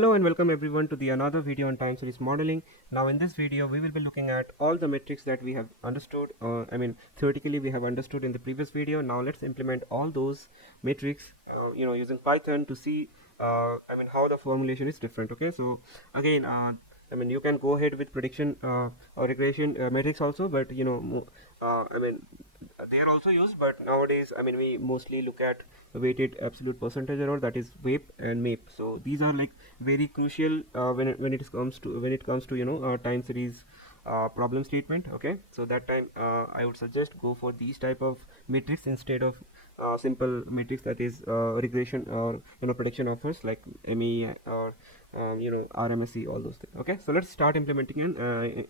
Hello and welcome everyone to the another video on time series modeling. Now in this video we will be looking at all the metrics that we have understood, theoretically we have understood in the previous video. Now let's implement all those metrics using Python to see how the formulation is different. Okay, so again you can go ahead with prediction or regression metrics also, but they are also used, but nowadays we mostly look at weighted absolute percentage error, that is WAPE and MAPE. So these are like very crucial when it comes to time series problem statement. Okay, so that time I would suggest go for these type of metrics instead of simple metrics, that is regression or prediction offers like MAE or RMSE, all those things. Okay, so let's start implementing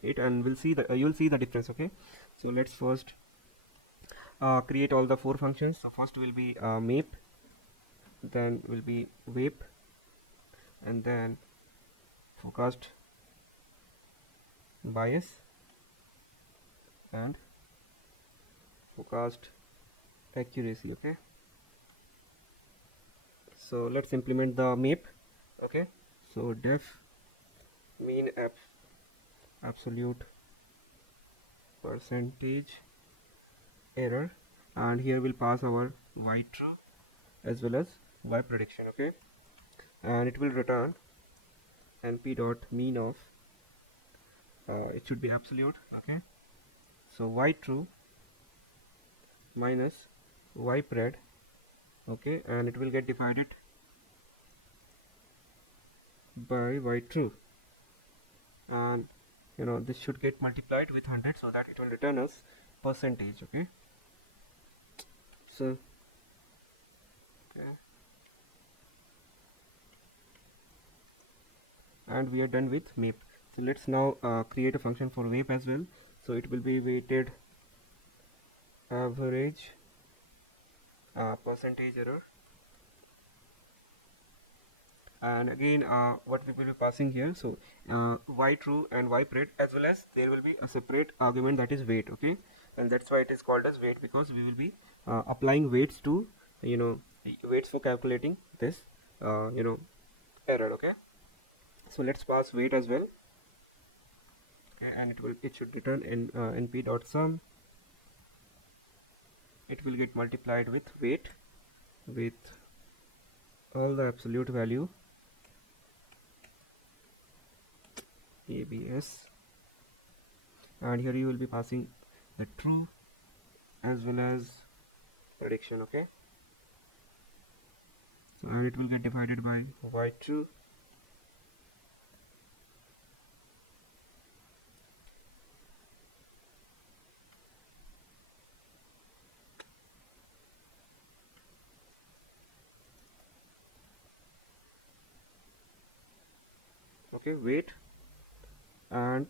it and we'll see that you'll see the difference. Okay, so let's first create all the four functions. So first will be MAPE, then will be WAPE, and then forecast bias and forecast accuracy. Okay, so let's implement the MAPE. Okay, so def mean absolute percentage error, and here we'll pass our y true as well as y prediction. Okay, and it will return np dot mean of it should be absolute. Okay, so y true minus y pred. Okay, and it will get divided by y true, and this should get multiplied with 100 so that it will return us percentage. Okay, so and we are done with MAPE. So let's now create a function for WAPE as well. So it will be weighted average percentage error, and again what we will be passing here, so y true and y pred, as well as there will be a separate argument, that is weight. Okay, and that's why it is called as weight, because we will be applying weights to weights for calculating this error. Okay, so let's pass weight as well. Okay, and it should return np dot sum. It will get multiplied with weight with all the absolute value abs, and here you will be passing the true as well as prediction. Okay, so and it will get divided by y true weight, and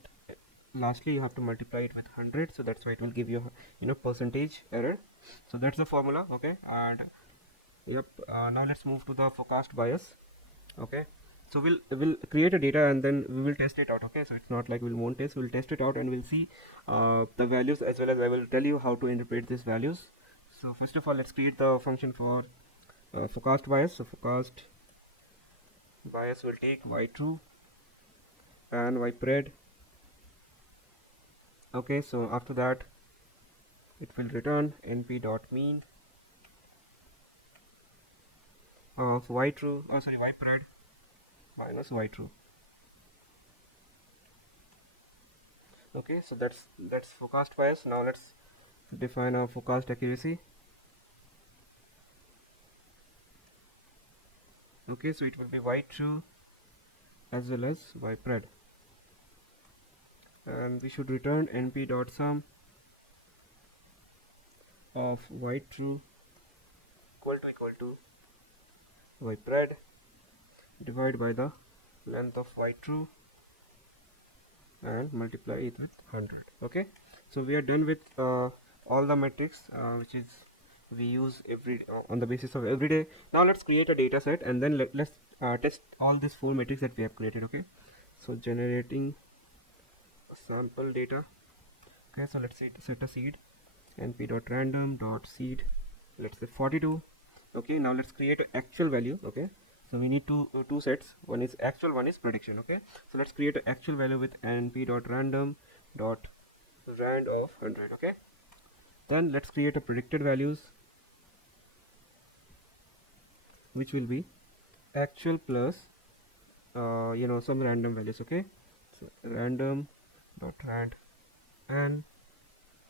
lastly you have to multiply it with 100, so that's why it will give you percentage error. So that's the formula. Okay, and yep, now let's move to the forecast bias. Okay, so we'll create a data and then we will test it out. Okay, so it's not like we won't test, we'll test it out and we'll see the values, as well as I will tell you how to interpret these values. So first of all, let's create the function for forecast bias. So forecast bias will take y true and y pred. Okay, so after that it will return np dot mean of y pred minus y true. Okay, so that's forecast bias. Now let's define our forecast accuracy. Okay, so it will be y true as well as y pred, and we should return np dot sum of y true equal to y pred divided by the length of y true and multiply it with 100. Okay, so we are done with all the metrics which is we use on the basis of every day. Now let's create a data set and then let's test all these four metrics that we have created. Okay, so generating sample data. Okay, so let's set a seed, np.random.seed, let's say 42. Okay, now let's create an actual value. Okay, So we need two sets. One is actual, one is prediction. Okay, so let's create an actual value with np.random dot rand of 100. Okay, then let's create a predicted values, which will be actual plus some random values. Okay, so random dot rand, and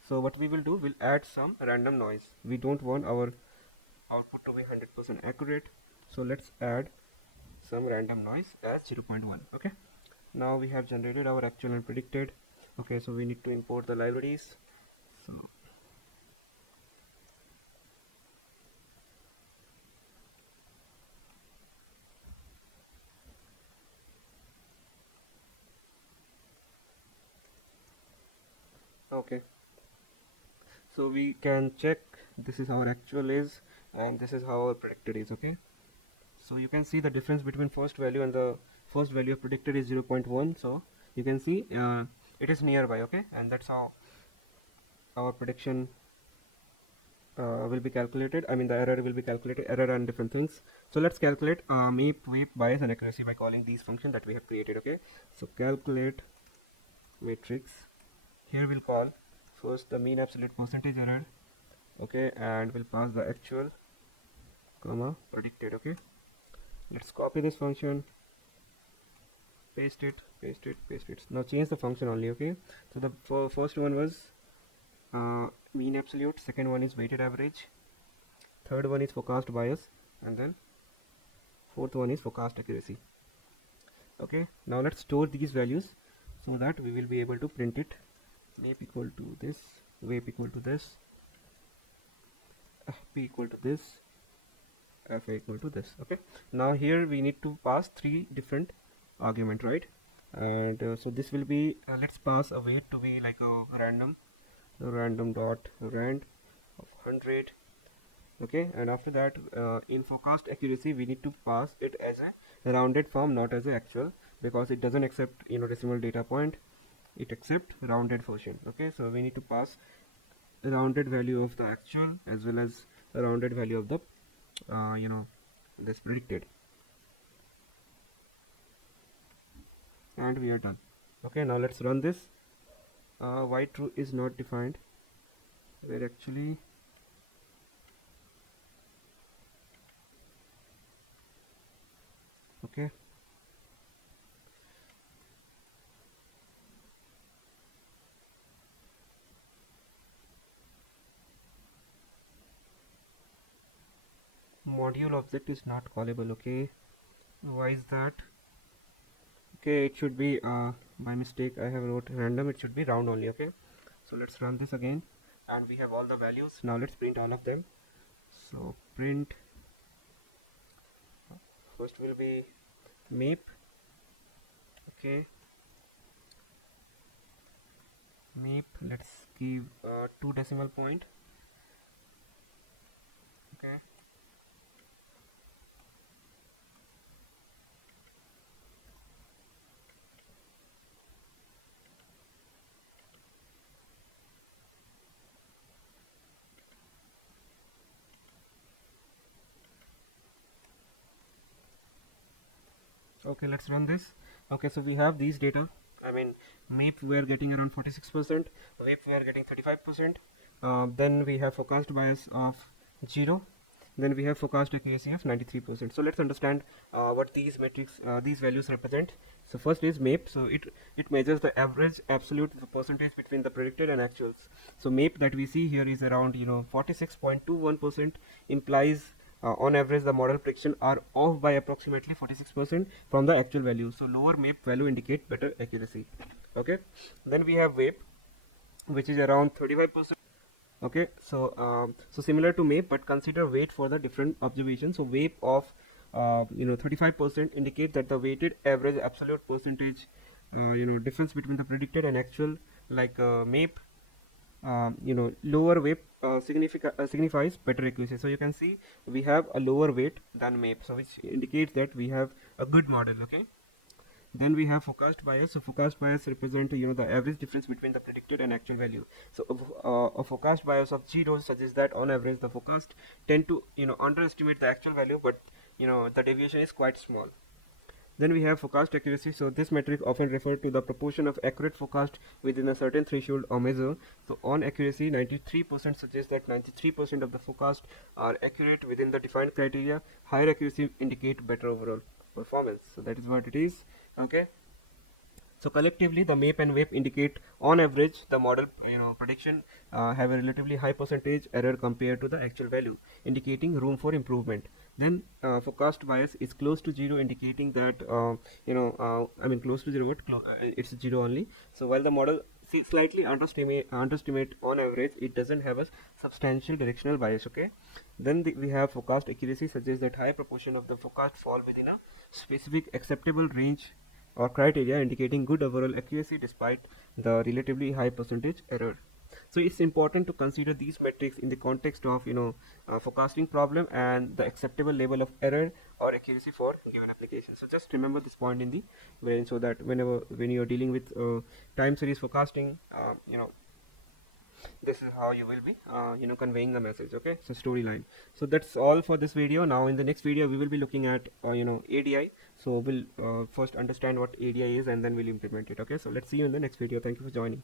so what we will do, we'll add some random noise. We don't want our output to be 100% accurate, so let's add some random noise as 0.1. Okay, now we have generated our actual and predicted. Okay, so we need to import the libraries. So okay, so we can check this is how our actual is and this is how our predicted is. Okay, so you can see the difference between first value and the first value of predicted is 0.1. So you can see it is nearby. Okay, and that's how our prediction will be calculated. I mean the error will be calculated, error and different things. So let's calculate MAPE, weight, bias and accuracy by calling these functions that we have created. Okay, so calculate matrix. Here we'll call first the mean absolute percentage error. Okay, and we'll pass the actual comma predicted. Okay, let's copy this function, paste it, paste it, paste it. Now change the function only. Okay, so the first one was mean absolute, second one is weighted average, third one is forecast bias, and then fourth one is forecast accuracy. Okay, now let's store these values so that we will be able to print it. MAPE equal to this, WAPE equal to this, FP equal to this, FA equal to this. Okay, now here we need to pass three different argument, right? And so this will be let's pass a weight to be like a random dot rand of 100. Okay, and after that in forecast accuracy we need to pass it as a rounded form, not as a actual, because it doesn't accept decimal data point, it accept rounded version. Okay, so we need to pass a rounded value of the actual as well as a rounded value of the this predicted, and we are done. Okay, now let's run this. Why true is not defined, where actually okay, module object is not callable. Okay, why is that? Okay, it should be by mistake I have wrote random, it should be round only. Okay, so let's run this again, and we have all the values. Now let's print all of them. So print, first will be MAPE. Okay, MAPE, let's give 2 decimal point. Okay, okay, let's run this. Okay, so we have these data. I mean MAPE we are getting around 46%, WAPE we are getting 35%, then we have forecast bias of 0, then we have forecast accuracy of 93%. So let's understand what these metrics, these values represent. So first is MAPE. So it measures the average absolute percentage between the predicted and actuals. So MAPE that we see here is around 46.21%, implies on average the model prediction are off by approximately 46% from the actual value. So lower MAPE value indicate better accuracy. Okay, then we have WAPE, which is around 35%. Okay, so similar to MAPE, but consider weight for the different observations. So WAPE of 35% indicate that the weighted average absolute percentage difference between the predicted and actual, like MAPE, lower weight signifies better accuracy. So you can see we have a lower weight than MAPE, so which indicates that we have a good model. Okay, then we have forecast bias. So forecast bias represent the average difference between the predicted and actual value. So a forecast bias of 0 suggests that on average the forecast tend to underestimate the actual value, but the deviation is quite small. Then we have forecast accuracy. So this metric often referred to the proportion of accurate forecast within a certain threshold or measure. So on accuracy, 93% suggests that 93% of the forecast are accurate within the defined criteria. Higher accuracy indicate better overall performance. So that is what it is. Okay. So collectively, the MAPE and WAPE indicate, on average, the model prediction have a relatively high percentage error compared to the actual value, indicating room for improvement. Then forecast bias is close to zero, indicating that close to zero, but it's zero only. So while the model slightly underestimate on average, it doesn't have a substantial directional bias. Okay. Then we have forecast accuracy suggests that high proportion of the forecast fall within a specific acceptable range or criteria, indicating good overall accuracy despite the relatively high percentage error. So it's important to consider these metrics in the context of forecasting problem and the acceptable level of error or accuracy for given application. So just remember this point in the brain, so that when you are dealing with time series forecasting, this is how you will be conveying the message. Okay, so storyline. So that's all for this video. Now in the next video we will be looking at ADI. So we'll first understand what ADI is, and then we'll implement it. Okay, so let's see you in the next video. Thank you for joining.